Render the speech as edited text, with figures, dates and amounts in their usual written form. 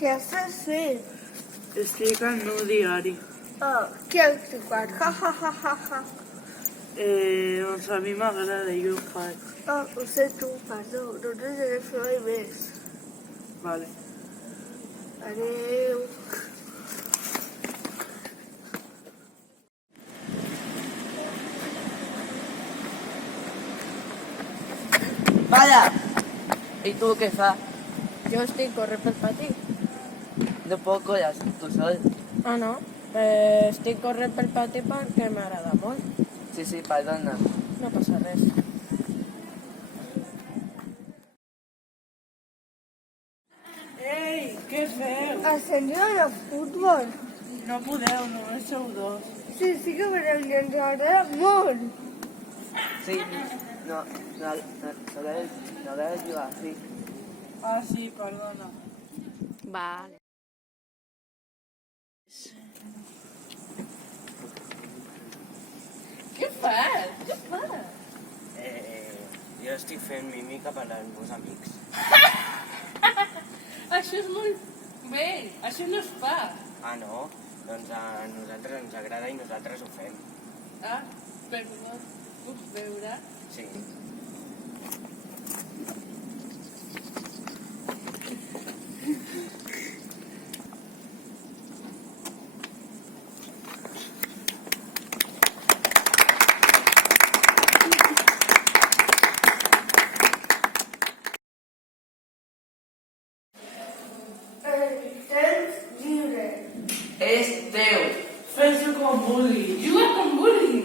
Què estàs fent? Estic al meu diari. Què has tocat? Ja, ja, ja, ja, ja. Doncs a mi m'agrada, jo ho faig. Ho sé tu, perdó, no t'he de fer mai més. Vale. Adéu. Vaya! I tu què fa? Jo estic corrent pel pati. De poc colles, tu sol? Ah, no? Estic corrent pel pati perquè m'agrada molt. Sí, perdona. No passa res. Ei, què feu? Estem jugant a futbol. No podeu, només sou dos. Sí, sí que podem i ens agrada molt. Sí, no debes jugar, sí. Ah, sí, perdona. Vale. Què fas? Què fas? Jo estic fent mímica per als meus amics. Això és molt bé. Això no es fa. Ah, no? Doncs a nosaltres ens agrada i nosaltres ho fem. Ah, perdó. Puc veure? Sí. Temps lliure. És teu. Fes-ho com vulguis. Juga com vulguis.